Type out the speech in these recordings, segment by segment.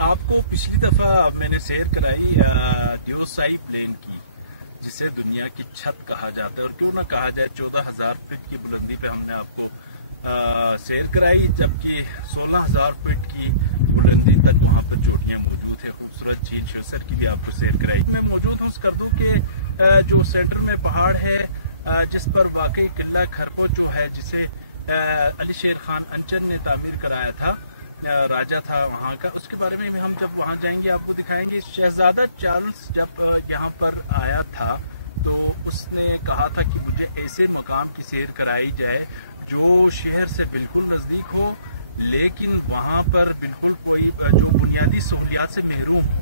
आपको पिछली दफा मैंने सैर कराई दियोसाई प्लेन की, जिसे दुनिया की छत कहा जाता है, और क्यों ना कहा जाए 14,000 फीट की बुलंदी पे हमने आपको सैर कराई, जबकि 16,000 फीट की बुलंदी तक वहाँ पर चोटियाँ मौजूद है। खूबसूरत झील श्योसर की भी आपको सैर कराई। मैं मौजूद हूँ स्कर्दू के जो सेंटर में पहाड़ है, जिस पर वाकई किला खरबो जो है, जिसे अली शेर खान अंचन ने तामीर कराया था, राजा था वहाँ का, उसके बारे में हम जब वहाँ जाएंगे आपको दिखाएंगे। शहजादा चार्ल्स जब यहाँ पर आया था तो उसने कहा था कि मुझे ऐसे मकाम की सैर कराई जाए जो शहर से बिल्कुल नज़दीक हो, लेकिन वहाँ पर बिल्कुल कोई जो बुनियादी सहूलियात से महरूम हो।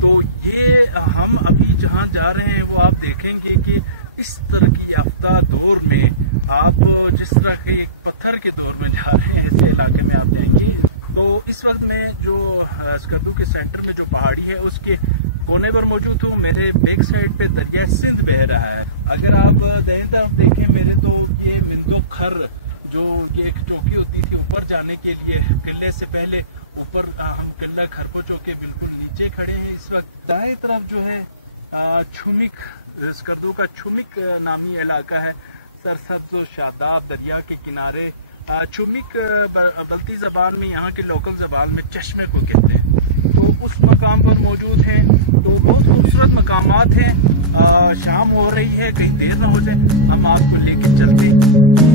तो ये हम अभी जहाँ जा रहे हैं वो आप देखेंगे कि इस तरक्की याफ्ता दौर में आप जिस तरह के एक पत्थर के दौर में जा रहे हैं, ऐसे इलाके में आप जाएंगे। तो इस वक्त मैं जो स्कर्दू के सेंटर में जो पहाड़ी है उसके कोने पर मौजूद हूँ। मेरे बैक साइड पे दरिया सिंध बह रहा है। अगर आप दाएं तरफ देखें मेरे, तो ये मिंदो खर जो ये एक चौकी होती थी ऊपर जाने के लिए किले से पहले, ऊपर हम किला खरबोचो के बिल्कुल नीचे खड़े हैं इस वक्त। दाएं तरफ जो है छुमिक, स्कर्दू का छुमिक नामी इलाका है, सरसब्ज़ और शादाब दरिया के किनारे। छुमिक बल्ती जबान में, यहाँ के लोकल जबान में चश्मे को कहते हैं, तो उस मकाम पर मौजूद हैं। तो बहुत खूबसूरत मकामात हैं। शाम हो रही है, कहीं देर ना हो जाए, हम आपको लेके चलते हैं।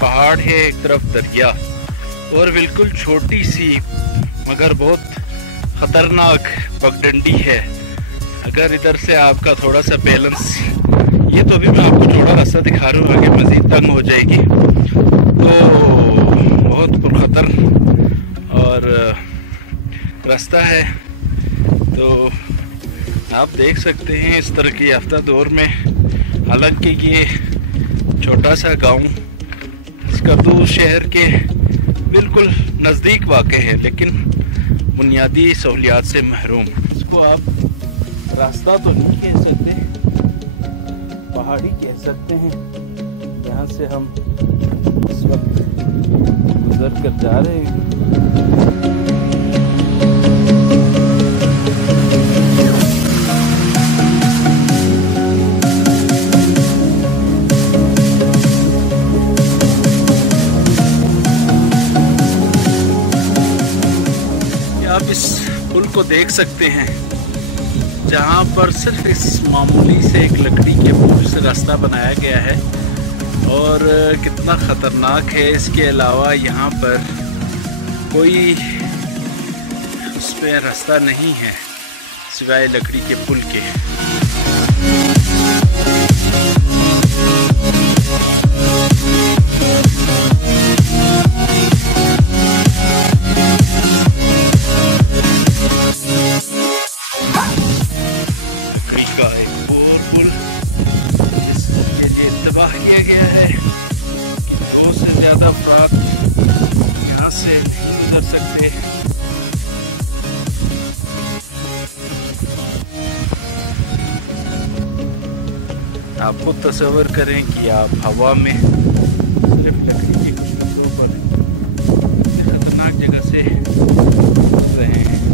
पहाड़ है, एक तरफ दरिया, और बिल्कुल छोटी सी मगर बहुत खतरनाक पगडंडी है। अगर इधर से आपका थोड़ा सा बैलेंस, ये तो अभी मैं आपको थोड़ा रास्ता दिखा रहा हूँ, आगे मजीद तंग हो जाएगी, तो बहुत पुरखतर और रास्ता है। तो आप देख सकते हैं इस तरह की याफ्ता दौर में, हालांकि ये छोटा सा गांव स्कर्दू शहर के बिल्कुल नज़दीक वाक़ है, लेकिन बुनियादी सहूलियात से महरूम। इसको आप रास्ता तो नहीं कह सकते, पहाड़ी कह सकते हैं। यहाँ से हम इस वक्त गुजर कर जा रहे हैं। आप इस पुल को देख सकते हैं, जहाँ पर सिर्फ इस मामूली से एक लकड़ी के पुल से रास्ता बनाया गया है, और कितना ख़तरनाक है। इसके अलावा यहाँ पर कोई उस पर रास्ता नहीं है सिवाय लकड़ी के पुल के। किया गया है, 2 से ज़्यादा अफराद यहाँ से नहीं गुजर सकते। आप खुद तस्वर करें कि आप हवा में सिर्फ लकड़ी की खुशबू पर खतरनाक जगह से गुजर रहे हैं।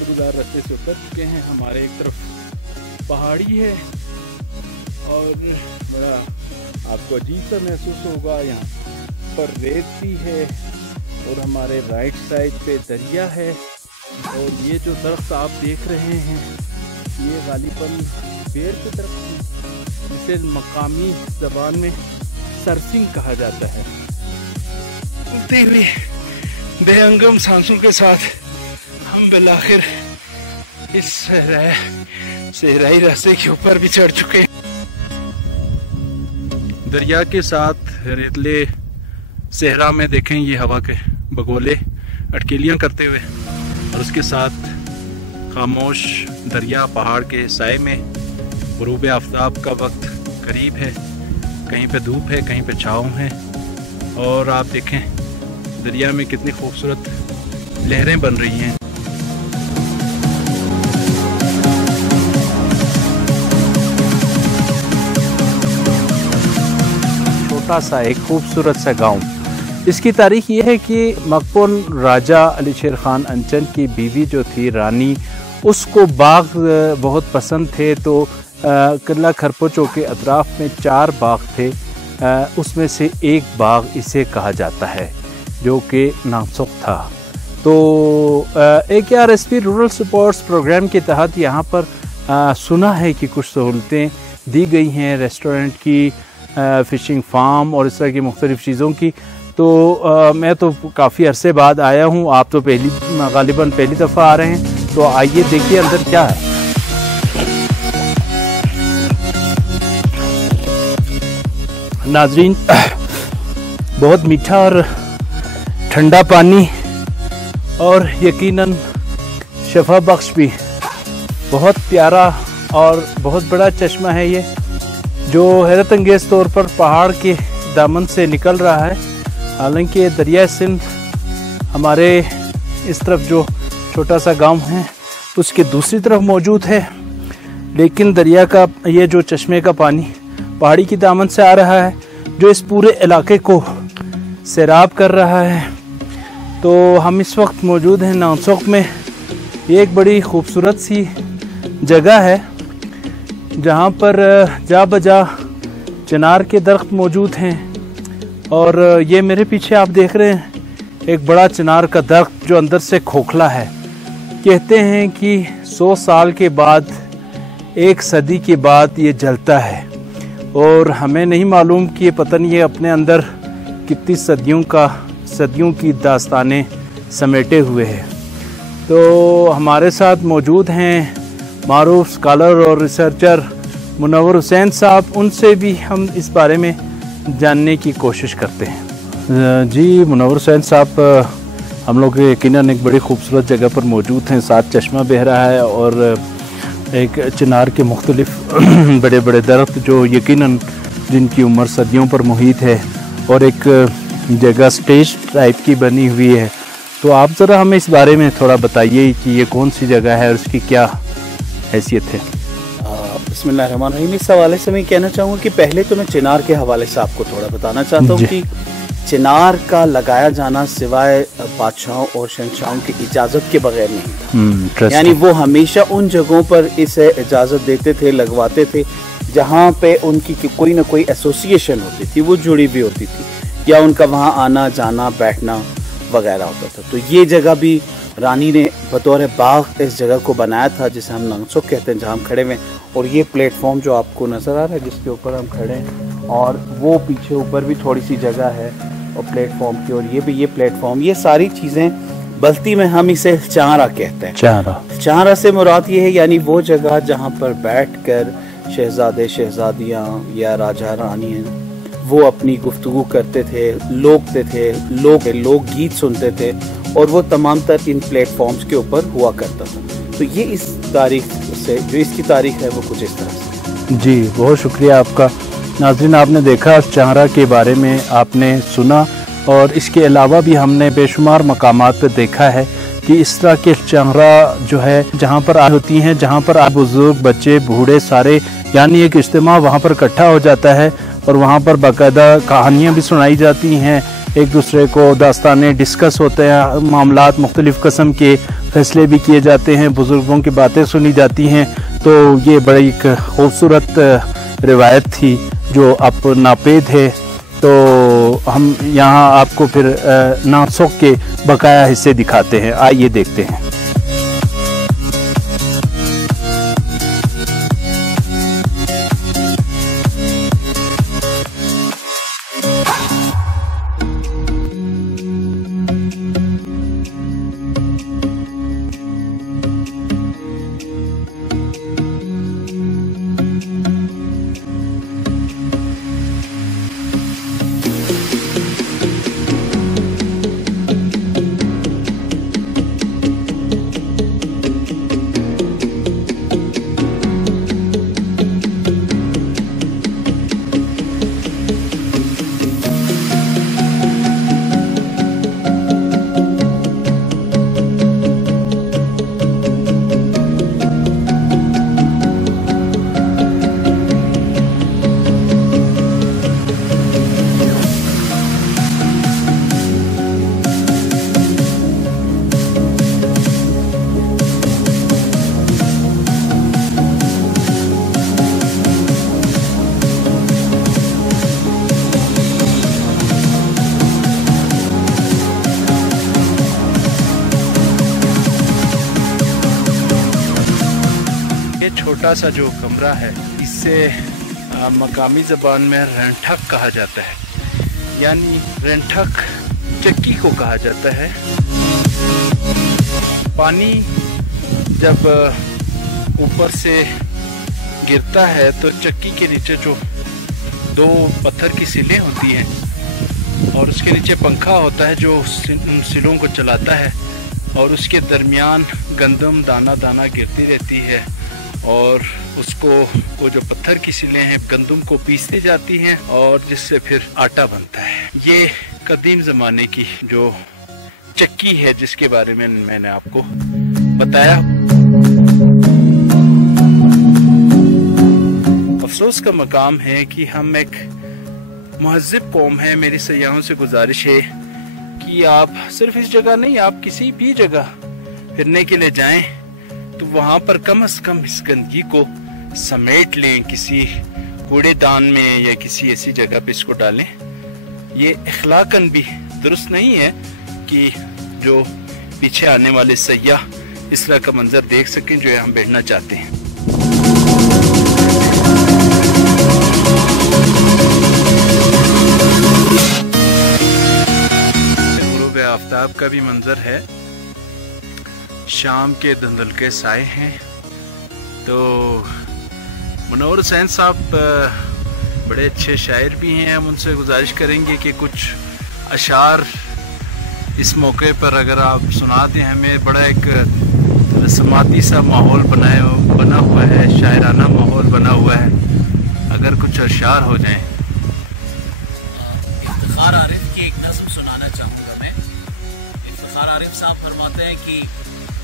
खुशबार रास्ते से उतर चुके हैं। हमारे एक तरफ पहाड़ी है और बड़ा आपको अजीब सा महसूस होगा, यहाँ पर रेत भी है और हमारे राइट साइड पे दरिया है। और ये जो दरख्त आप देख रहे हैं ये गालिबन बेर के दरख्त है, जिसे मकामी ज़बान में सरसिंग कहा जाता है। चलते हुए बेहंगम सांसों के साथ हम बिलाखिर इस सहराई रास्ते के ऊपर भी चढ़ चुके हैं। दरिया के साथ रेतले सहरा में देखें ये हवा के बगोले अटकेलियाँ करते हुए, और उसके साथ खामोश दरिया पहाड़ के साए में। गुरूब आफ्ताब का वक्त करीब है, कहीं पे धूप है कहीं पे छाँव है। और आप देखें दरिया में कितनी खूबसूरत लहरें बन रही हैं। छोटा सा एक खूबसूरत सा गांव। इसकी तारीख ये है कि मकबूल राजा अली शेर खान अंचन की बीवी जो थी रानी, उसको बाग बहुत पसंद थे। तो किला खरपोचो के अतराफ़ में 4 बाग थे, उसमें से एक बाग इसे कहा जाता है जो कि नासुक था। तो AKRSP रूरल सपोर्ट्स प्रोग्राम के तहत यहाँ पर सुना है कि कुछ सहूलतें दी गई हैं, रेस्टोरेंट की, फ़िशिंग फार्म और इस तरह की मुख्तलिफ़ चीज़ों की। तो मैं तो काफ़ी अरसे बाद आया हूँ, आप तो गालिबन पहली दफ़ा आ रहे हैं। तो आइए देखिए अंदर क्या है। नाजरीन, बहुत मीठा और ठंडा पानी और यकीनन शफा बख्श भी। बहुत प्यारा और बहुत बड़ा चश्मा है ये, जो हैरत अंगेज़ तौर पर पहाड़ के दामन से निकल रहा है। हालांकि दरिया सिंध हमारे इस तरफ जो छोटा सा गांव है उसके दूसरी तरफ मौजूद है, लेकिन दरिया का ये जो चश्मे का पानी पहाड़ी की दामन से आ रहा है, जो इस पूरे इलाके को सैराब कर रहा है। तो हम इस वक्त मौजूद हैं नासुक में। ये एक बड़ी खूबसूरत सी जगह है जहाँ पर जा बजा चिनार के दरख्त मौजूद हैं। और ये मेरे पीछे आप देख रहे हैं एक बड़ा चिनार का दरख्त जो अंदर से खोखला है। कहते हैं कि 100 साल के बाद, 1 सदी के बाद ये जलता है, और हमें नहीं मालूम कि ये पता नहीं ये अपने अंदर कितनी सदियों की दास्तानें समेटे हुए है। तो हमारे साथ मौजूद हैं मारूफ स्कॉलर और रिसर्चर मुनव्वर हुसैन साहब, उनसे भी हम इस बारे में जानने की कोशिश करते हैं। जी मुनव्वर हुसैन साहब, हम लोग यकीनन एक बड़ी खूबसूरत जगह पर मौजूद हैं। साथ चश्मा बह रहा है और एक चिनार के मुख्तलिफ बड़े बड़े दरख्त जो यकीनन जिनकी उम्र सदियों पर मुहित है, और एक जगह स्टेज टाइप की बनी हुई है। तो आप ज़रा हमें इस बारे में थोड़ा बताइए कि ये कौन सी जगह है और उसकी क्या हैसियत है। बिस्मिल्लाहिर्रहमानिर्रहीम। इस हवाले से मैं कहना चाहूँगा कि पहले तो मैं चिनार के हवाले से आपको थोड़ा बताना चाहता हूँ कि चिनार का लगाया जाना सिवाय बादशाहों और शहंशाहों की इजाज़त के बगैर नहीं था। यानी वो हमेशा उन जगहों पर इसे इजाज़त देते थे, लगवाते थे जहाँ पे उनकी कोई ना कोई एसोसिएशन होती थी, वो जुड़ी हुई होती थी, या उनका वहाँ आना जाना बैठना वगैरह होता था। तो ये जगह भी रानी ने बतौर बाग इस जगह को बनाया था, जिसे हम नासुक कहते हैं, जहाँ हम खड़े हुए। और ये प्लेटफॉर्म जो आपको नज़र आ रहा है जिसके ऊपर हम खड़े हैं, और वो पीछे ऊपर भी थोड़ी सी जगह है और प्लेटफॉर्म की, और ये भी ये प्लेटफॉर्म, ये सारी चीज़ें बल्ती में हम इसे चारा कहते हैं। चारा से मुराद ये है यानी वो जगह जहाँ पर बैठकर शहजादे शहजादियाँ या राजा रानी वो अपनी गुफ्तगू करते थे, लोगते थे, लोक गीत सुनते थे, और वो तमाम तर इन प्लेटफॉर्म्स के ऊपर हुआ करता था। तो ये इस तारीख से जो इसकी तारीख है वो कुछ इस तरह से। जी बहुत शुक्रिया आपका। नाज़रीन, आपने देखा चारा के बारे में आपने सुना, और इसके अलावा भी हमने बेशुमार मकामात पर देखा है कि इस तरह के चारा जो है जहाँ पर होती हैं, जहाँ पर आप बुजुर्ग बच्चे बूढ़े सारे यानी एक इज्तिमा वहाँ पर इकट्ठा हो जाता है, और वहाँ पर बाकायदा कहानियाँ भी सुनाई जाती हैं, एक दूसरे को दास्तानें डिस्कस होते हैं, मामलात मुख्तलिफ़ किस्म के फ़ैसले भी किए जाते हैं, बुज़ुर्गों की बातें सुनी जाती हैं। तो ये बड़ी एक खूबसूरत रिवायत थी जो अब नापेद है। तो हम यहाँ आपको फिर नासुख के बकाया हिस्से दिखाते हैं, आइए देखते हैं। छोटा सा जो कमरा है इससे मकामी ज़बान में रेंठक कहा जाता है, यानी रेंठक चक्की को कहा जाता है। पानी जब ऊपर से गिरता है तो चक्की के नीचे जो दो पत्थर की सिलें होती हैं और उसके नीचे पंखा होता है जो उन सिलों को चलाता है, और उसके दरमियान गंदम दाना दाना गिरती रहती है और उसको वो जो पत्थर की सिलें हैं गंदम को पीसती जाती हैं और जिससे फिर आटा बनता है। ये कदीम ज़माने की जो चक्की है जिसके बारे में मैंने आपको बताया। अफसोस का मकाम है कि हम एक महज़िब कौम है। मेरी सयाहों से गुजारिश है कि आप सिर्फ इस जगह नहीं, आप किसी भी जगह फिरने के लिए जाएं तो वहाँ पर कम से कम इस गंदगी को समेट लें, किसी कूड़ेदान में या किसी ऐसी जगह पे इसको डालें। ये इखलाकन भी दुरुस्त नहीं है कि जो पीछे आने वाले सयाह इस तरह का मंजर देख सकें जो हम बैठना चाहते हैं। गुरूब आफ्ताब का भी मंजर है, शाम के धुंधल के साए हैं। तो मनोहर हुसैन साहब बड़े अच्छे शायर भी हैं, हम उनसे गुजारिश करेंगे कि कुछ अशार इस मौके पर अगर आप सुना दें हमें। बड़ा एक समाती सा माहौल बना हुआ है, शायराना माहौल बना हुआ है, अगर कुछ अशार हो जाएं। इफ्तिखार आरिफ की एक नज़्म सुनाना चाहूँगा मैं। इफ्तिखार आरिफ साहब फरमाते हैं कि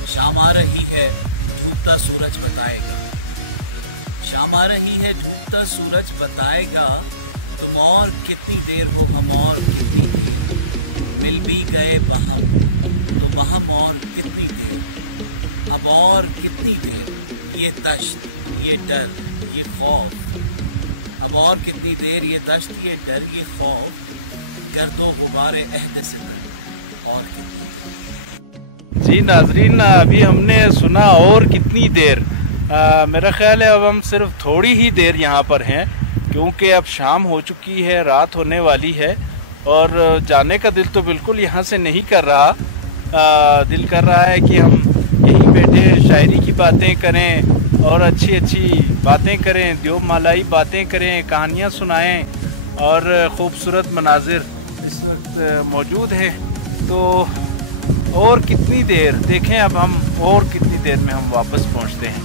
शाम आ रही है डूबता सूरज बताएगा, शाम आ रही है डूबता सूरज बताएगा, तुम और कितनी देर हो हम और कितनी देर, मिल भी गए वहाँ तो वहाँ और कितनी देर, अब और कितनी देर, ये दश्त ये डर ये खौफ, अब और कितनी देर, ये दश्त ये डर ये खौफ, कर दो गुबारे अहद से और कितनी। जी नाजरीन, अभी हमने सुना और कितनी देर। मेरा ख्याल है अब हम सिर्फ थोड़ी ही देर यहाँ पर हैं, क्योंकि अब शाम हो चुकी है, रात होने वाली है और जाने का दिल तो बिल्कुल यहाँ से नहीं कर रहा। दिल कर रहा है कि हम यहीं बैठे शायरी की बातें करें और अच्छी अच्छी बातें करें, देव मालाई बातें करें, कहानियाँ सुनाएं और ख़ूबसूरत मनाजिर इस वक्त मौजूद हैं। तो और कितनी देर देखें, अब हम और कितनी देर में हम वापस पहुँचते हैं।